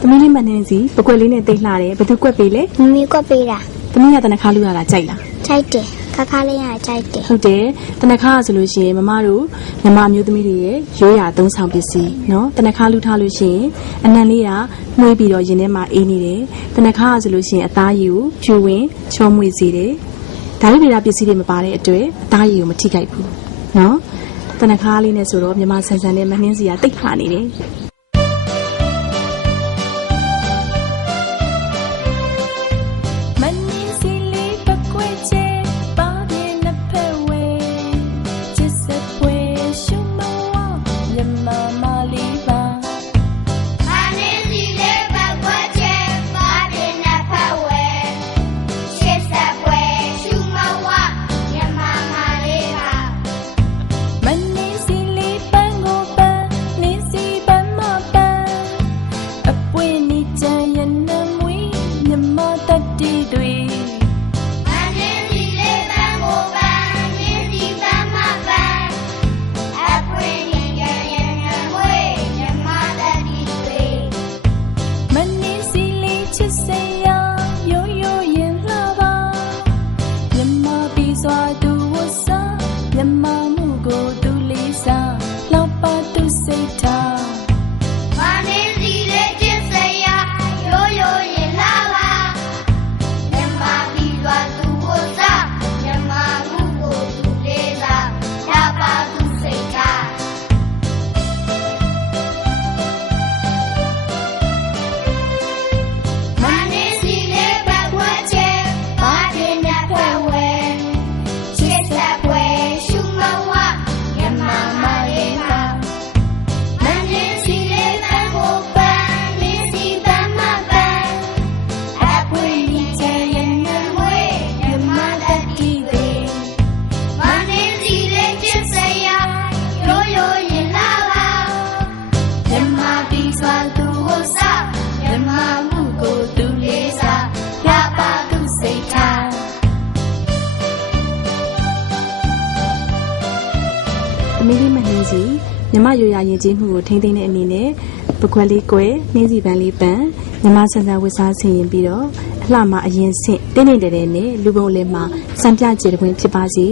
သမီးလေးမနှင်းစီပကွက်လေးနဲ့တိတ်လှတယ်ဘယ်သူကွက်ပေးလဲ မမီကွက်ပေးတာ သမီးကတနခါလူရတာကြိုက်လား ကြိုက်တယ်ခါခါလေးရကြိုက်တယ် ဟုတ်တယ်တနခါဆိုလို့ရှိရင်မမတို့မြန်မာမျိုးသမီးတွေရဲ့ရိုးရာသုံးဆောင်ပစ္စည်းနော်တနခါလူထားလို့ရှိရင်အနံလေးကမှွေးပြီးတော့ရင်ထဲမှာအေးနေတယ်တနခါဆိုလို့ရှိရင်အသားရည်ကိုဖြူဝင်ချောမွေ့စေတယ်ဒါလေးတွေကပစ္စည်းတွေမပါတဲ့အတွက်အသားရည်ကိုမထိခိုက်ဘူးနော်တနခါလေးနဲ့ဆိုတော့မြန်မာဆန်ဆန်နဲ့မနှင်းစီကတိတ်ခါနေတယ် သမီးလေးမနှင်းစီမြမရိုးရာရင်ကျေးမှုကိုထိမ့်သိမ့်တဲ့အနေနဲ့ပကွက်လေးကွယ်နှင်းစီပန်းလေးပန်းမြမဆန်ဆန်ဝတ်စားဆင်ရင်ပြီးတော့အလှမအရင်ဆင့်တင်းနေတယ်နဲ့လူပုံလေးမှာစံပြကျေတခွင်းဖြစ်ပါစေ